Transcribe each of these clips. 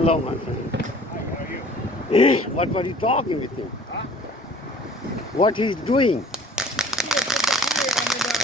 Hello, my friend. Hi, how are you? What were you talking with him? Huh? What he's doing? He put the fire under the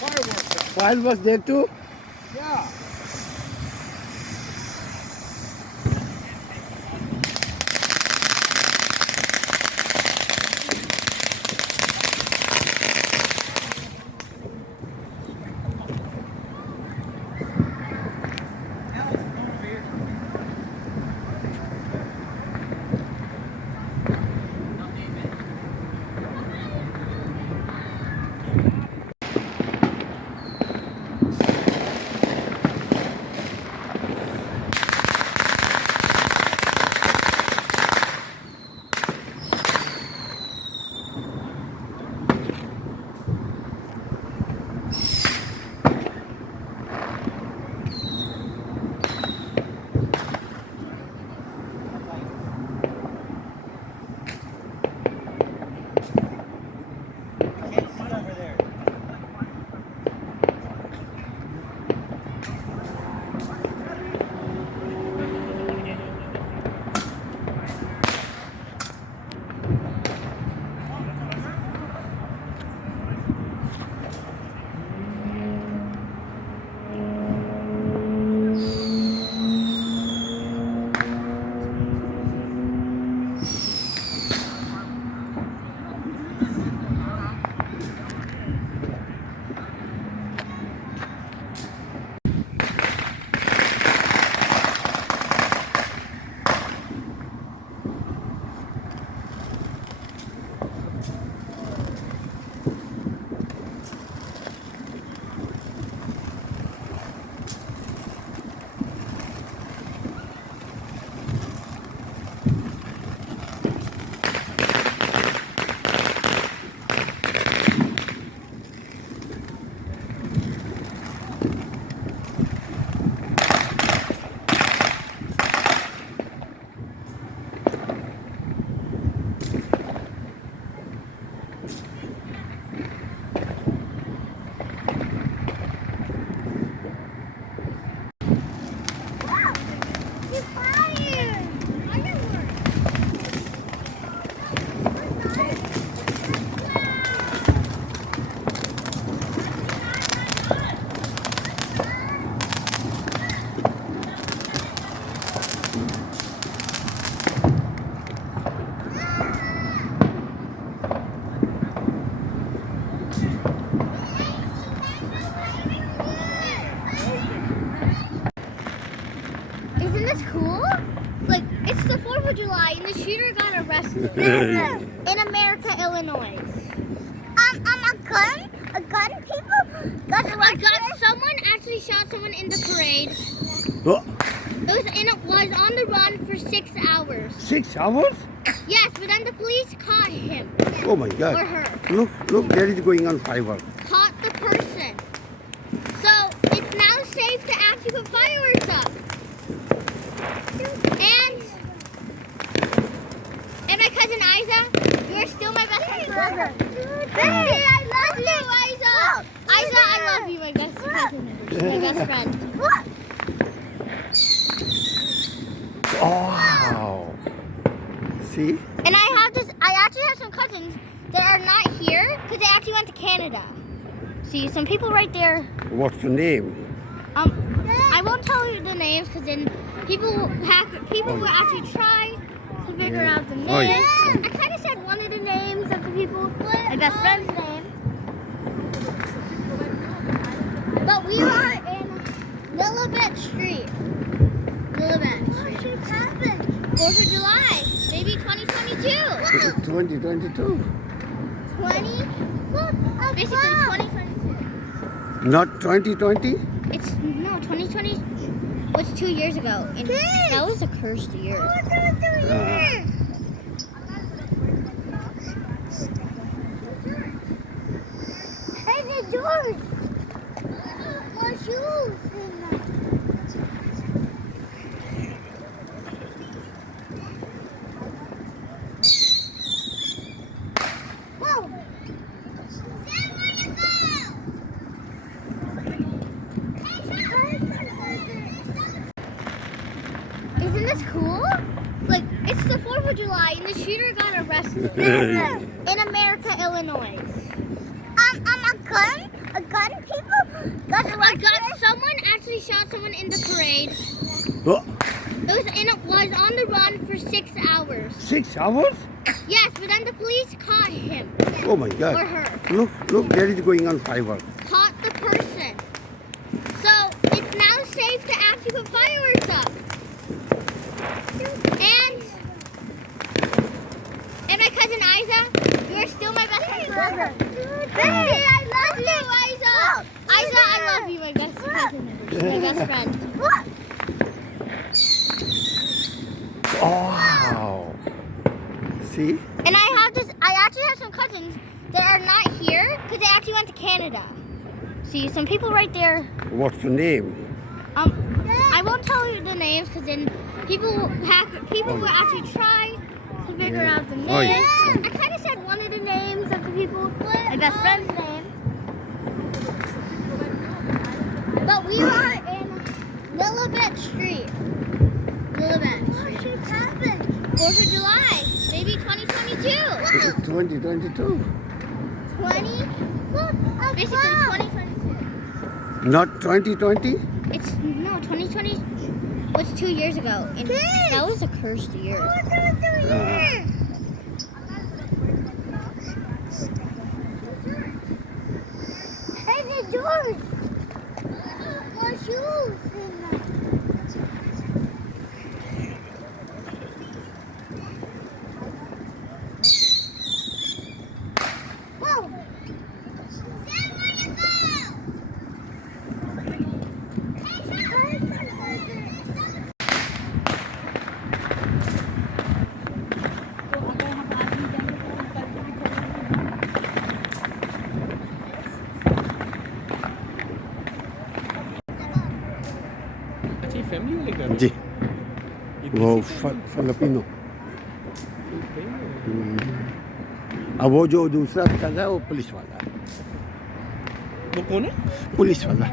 fireworks up. File was there too? Yeah. Isn't this cool? Like, it's the 4th of July and the shooter got arrested in America, Illinois. A gun, people got arrested? Someone actually shot someone in the parade. Oh, It was on the run for 6 hours. 6 hours? Yes, but then the police caught him. Oh my Or God. her. Look, there is going on fireworks. Caught the person. So, it's now safe to actually put fireworks up. And my cousin Isa, you are still my best friend forever. Bestie, I love you, Isa. Isa, I love you, my best cousin, my best friend. Wow. See? And I actually have some cousins that are not here because they actually went to Canada. See, some people right there. What's the name? I won't tell you the names because then people will actually try to figure out the names. Oh, yeah. I kind of said one of the names of the people, my best friend's name. But we are in Lilibet Street. Lilibet Street. 4th of July, maybe 2022. 2022. basically 2022. Not 2020? It's, no, 2020 was 2 years ago. And that was a cursed year. Hey, the doors. My shoes. Whoa. Is Isn't this cool? Like, it's the 4th of July and the shooter got arrested in America, Illinois. A gun? People got arrested? Someone actually shot someone in the parade. Oh, It was on the run for 6 hours. 6 hours? Yes, but then the police caught him Oh my or God. her. Look, there is going on fireworks. Caught the person. So it's now safe to actually put fireworks up. And my cousin Isa, you are still my best friend forever. Bestie, I love you, Isa. Isa, I love you, my best cousin, my best friend. Wow. See? And I actually have some cousins that are not here because they actually went to Canada. See, some people right there. What's the name? I won't tell you the names because then people will actually try to figure out the names. Oh, yeah. I kind of said one of the names of the people, my best friend's name. But we are in Lilibet Street. Lilibet. What should happen? 4th of July, maybe 2022. 2022. 20? Basically 2022. Not 2020? It's, no, 2020 was 2 years ago. And that was a cursed year. Hey, the doors. My shoes. Whoa. อาชีพ family वाले घर जी ये वो देसी family? Filipino Filipino. अब वो जो दूसरा कर रहा है वो पुलिस वाला है वो कौन है? पुलिस वाला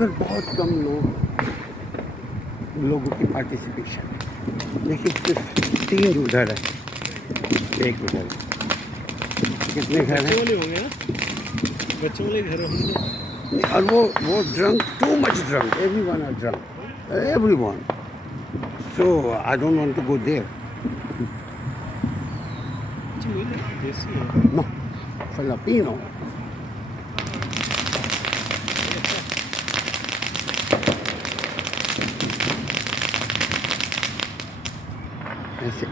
मगर बहुत कम लोगों की पार्टिसिपेशन है। देखिए सिर्फ 3 उधर है, 1 उधर है। कितने घर हैं? होंगे ना, बच्चों वाले घर होंगे। और वो drunk, too much drunk, everyone are drunk, everyone. So I don't want to go there. No, Filipino.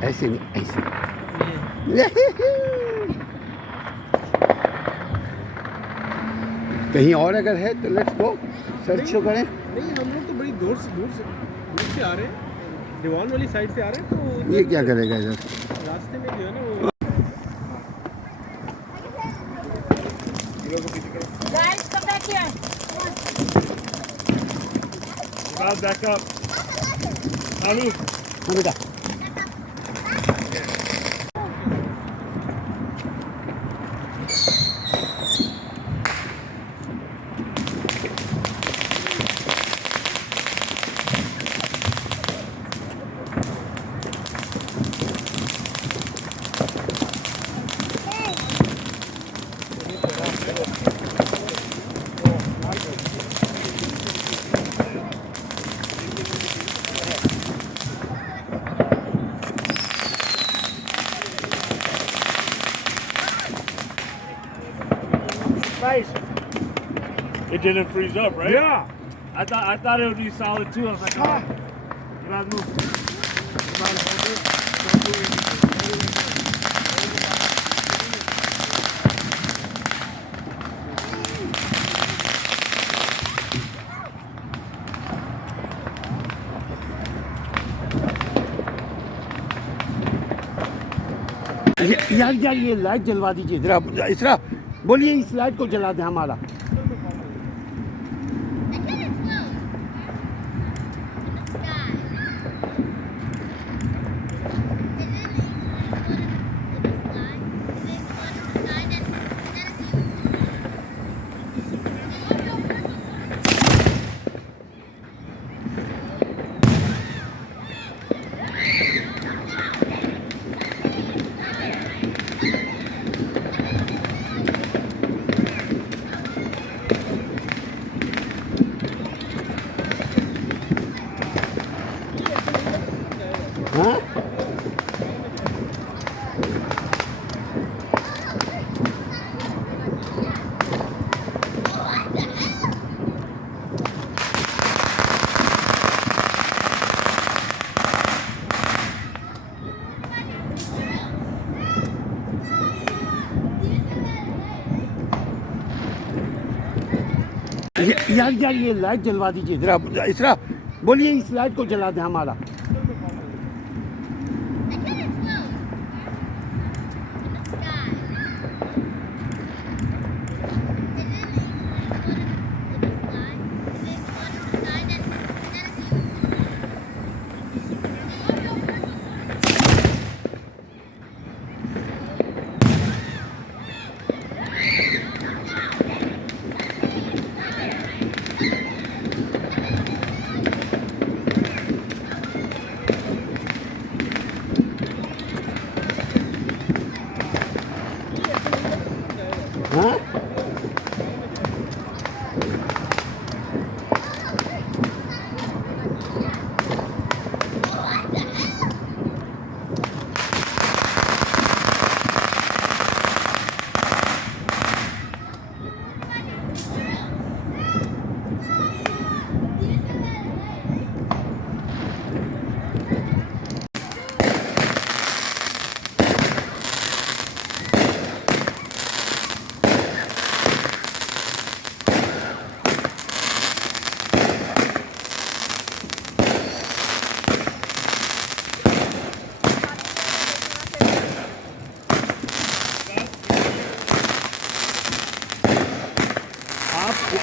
ऐसे नहीं, ऐसे। कहीं और अगर है तो लेट्स गो, सर्च तो करें। नहीं, हम लोग तो बड़ी दूर से आ रहे हैं, दीवान वाली साइड से आ रहे हैं, तो ये क्या करेगा इधर? रास्ते में जो है ना वो Guys, come back here. Guys, back up. Alu. हाँ बेटा। Nice. It didn't freeze up, right? Yeah. I thought it would be solid too. I was like, oh, you guys move. You mind if I do? Don't do anything. यार ये light जलवा दीजिए जरा, इसरा बोलिए इस लाइट को जला दे हमारा। हाँ? यार ये लाइट जलवा दीजिए जरा, इसरा बोलिए इस लाइट को जला दे हमारा। हाँ?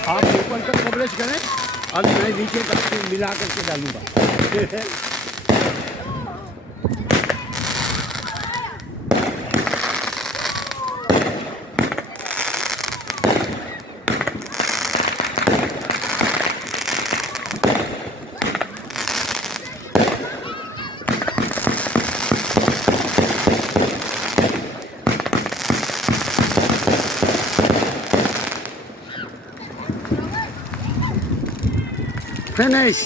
आप ऊपर का कवरेज करें और मैं नीचे का मिला करके डालूंगा। Finish.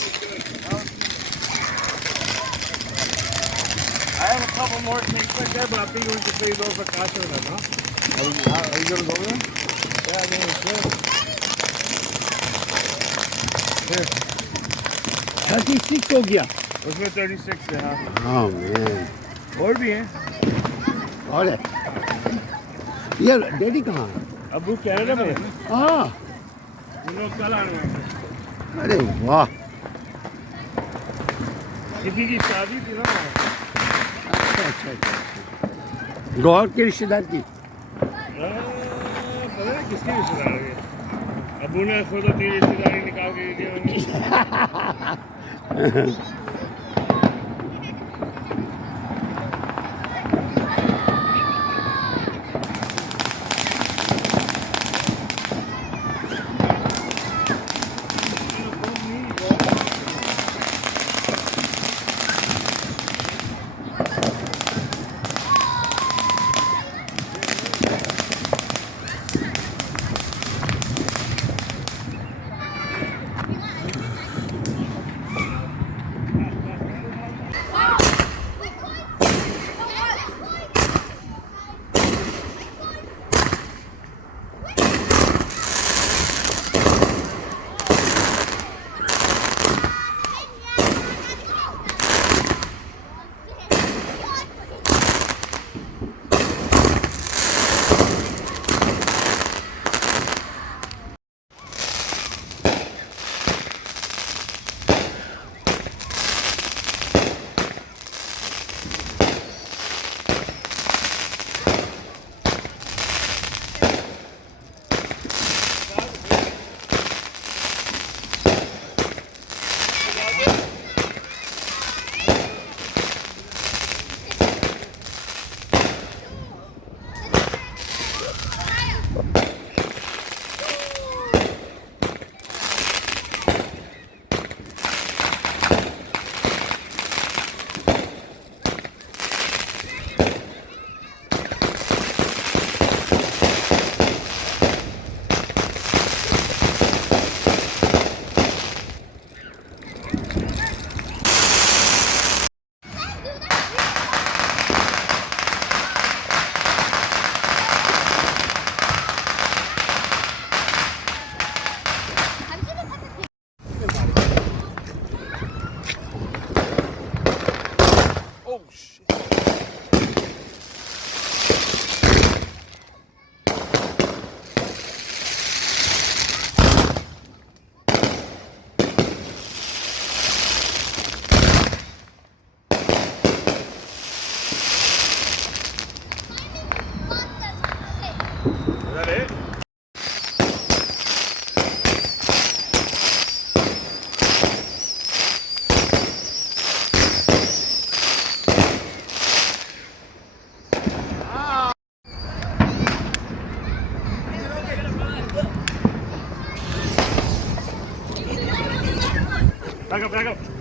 I have a couple more cakes like that, but I think we can save those for Kasha and them, huh? Are you gonna go with them? Yeah, I think we should. Here. 36 हो गया. उसमें 36 है, हाँ. Oh man. और भी हैं. और है. ये डैडी कहाँ है? अबू कनाडा में. हाँ. उन लोग कल आने हैं. अरे वाह. किसी की शादी थी ना. अच्छा. गौर के रिश्तेदार की. पता नहीं किसकी रिश्तेदारी है. अबू ने खुद अपनी रिश्तेदारी निकाल के दी होंगी. Back up.